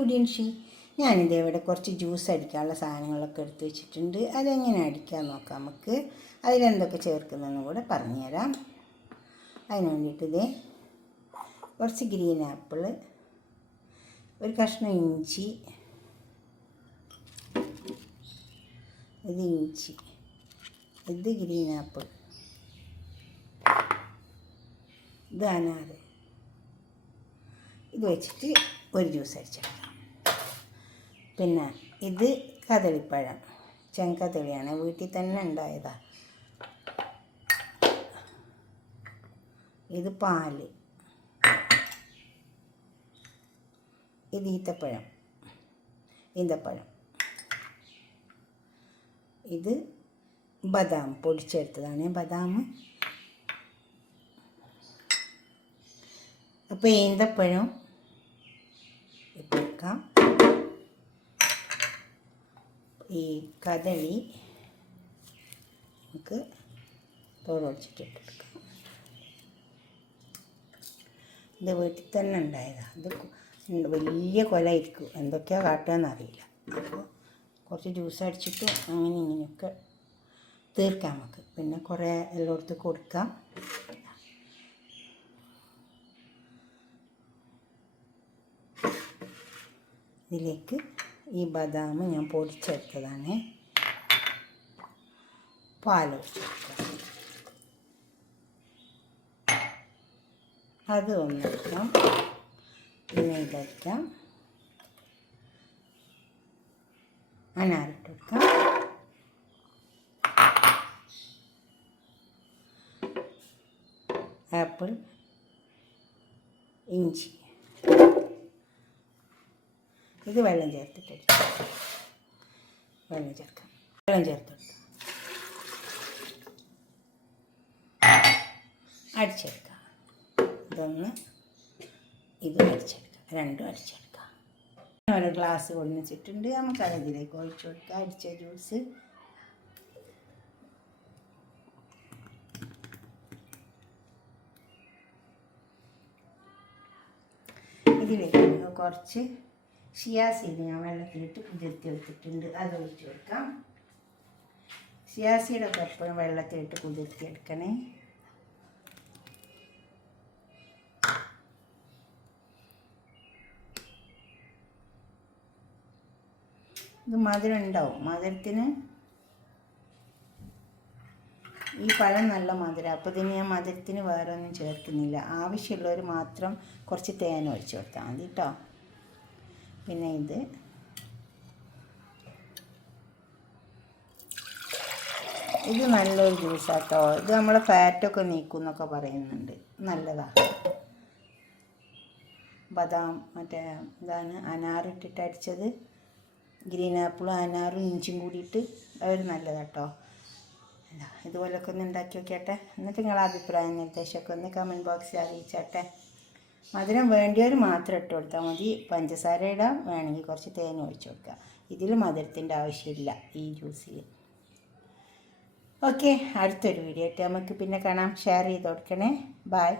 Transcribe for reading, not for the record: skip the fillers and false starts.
ഫുഡിൻഷി. ഞാനിത് ഇവിടെ കുറച്ച് ജ്യൂസ് അടിക്കാനുള്ള സാധനങ്ങളൊക്കെ എടുത്ത് വെച്ചിട്ടുണ്ട്. അതെങ്ങനെ അടിക്കാൻ നോക്കാം നമുക്ക്. അതിലെന്തൊക്കെ ചേർക്കുന്നതെന്ന് കൂടെ പറഞ്ഞുതരാം. അതിന് വേണ്ടിയിട്ട് ഇതേ കുറച്ച് ഗ്രീൻ ആപ്പിൾ, ഒരു കഷ്ണം ഇഞ്ചി, ഇത് ഇഞ്ചി, ഇത് ഗ്രീൻ ആപ്പിൾ, ഇത് അനാറ്. ഇത് വെച്ചിട്ട് ഒരു ജ്യൂസ് അടിച്ചെടുക്കാം. പിന്നെ ഇത് കദളിപ്പഴം, ചെങ്കദളിയാണ്, വീട്ടിൽ തന്നെ ഉണ്ടായതാണ്. ഇത് പാല്, ഇത് ഈന്തപ്പഴം, ഇത് ബദാം പൊടിച്ചെടുത്തതാണ് ബദാം. അപ്പോൾ ഈന്തപ്പഴം ഇട്ട് വെക്കാം. ഈ കദളി നമുക്ക് തോടൊടിച്ചിട്ട് ഇട്ടെടുക്കാം. ഇത് വീട്ടിൽ തന്നെ ഉണ്ടായതാണ്. ഇത് വലിയ കൊലയിരിക്കും, എന്തൊക്കെയാണ് കാട്ടുകയെന്നറിയില്ല. അപ്പോൾ കുറച്ച് ജ്യൂസ് അടിച്ചിട്ട് അങ്ങനെ ഇങ്ങനെയൊക്കെ തീർക്കാം നമുക്ക്. പിന്നെ കുറേ എല്ലായിടത്തും കൊടുക്കാം. ഇതിലേക്ക് ഈ ബദാം ഞാൻ പൊടിച്ചെടുത്തതാണ്. പാലൊഴിച്ചെടുക്കാം. അത് ഒന്നെടുക്കാം. പിന്നെ ഇതടിക്കാം. അനാറിട്ടെടുക്കാം. ആപ്പിൾ, ഇഞ്ചി, ഇത് വെള്ളം ചേർത്തിട്ട് വെള്ളം ചേർത്തെടുക്കാം. അടിച്ചെടുക്കാം. ഇത് അടിച്ചെടുക്കാം. രണ്ടും അടിച്ചെടുക്കാം. ഒരു ഗ്ലാസ് കൊണ്ടുവച്ചിട്ടുണ്ട്. നമുക്ക് അതിലേക്ക് ഒഴിച്ചു കൊടുക്കാം അടിച്ച ജ്യൂസ്. ഇതിലേക്ക് കുറച്ച് ഷിയാ സീഡ് ഞാൻ വെള്ളത്തിലിട്ട് കുതിർത്തി എടുത്തിട്ടുണ്ട്. അത് ഒഴിച്ചു കൊടുക്കാം. ഷിയാ സീഡൊക്കെ എപ്പോഴും വെള്ളത്തിലിട്ട് കുതിർത്തി എടുക്കണേ. ഇത് മധുരം ഉണ്ടാവും. മധുരത്തിന് ഈ പഴം നല്ല മധുരം. അപ്പോൾ ഇതിന് ഞാൻ മധുരത്തിന് വേറെ ഒന്നും ചേർക്കുന്നില്ല. ആവശ്യമുള്ളവർ മാത്രം കുറച്ച് തേൻ ഒഴിച്ചു കൊടുത്താൽ മതി കേട്ടോ. പിന്നെ ഇത് നല്ലൊരു ജ്യൂസാട്ടോ. ഇത് നമ്മളെ ഫാറ്റൊക്കെ നീക്കും എന്നൊക്കെ പറയുന്നുണ്ട്. നല്ലതാണ്. ബദാം മറ്റേ എന്താണ് അനാറിട്ടിട്ട് അടിച്ചത്, ഗ്രീൻ ആപ്പിളും അനാറും ഇഞ്ചിയും കൂടിയിട്ട് അതൊരു നല്ലതാട്ടോ. ഇതുപോലൊക്കെ ഒന്ന് ഉണ്ടാക്കി നോക്കിയാട്ടെ. എന്നിട്ട് നിങ്ങളുടെ അഭിപ്രായം നിർദ്ദേശമൊക്കെ ഒന്ന് കമൻറ്റ് ബോക്സിൽ അറിയിച്ചാട്ടെ. മധുരം വേണ്ടിയവർ മാത്രം ഇട്ട് കൊടുത്താൽ മതി. പഞ്ചസാര ഇടാം, വേണമെങ്കിൽ കുറച്ച് തേൻ ഒഴിച്ചു കൊടുക്കുക. ഇതിൽ മധുരത്തിൻ്റെ ആവശ്യമില്ല ഈ ജ്യൂസിൽ. ഓക്കെ, അടുത്തൊരു വീഡിയോ ആയിട്ട് നമുക്ക് പിന്നെ കാണാം. ഷെയർ ചെയ്ത് കൊടുക്കണേ. ബൈ.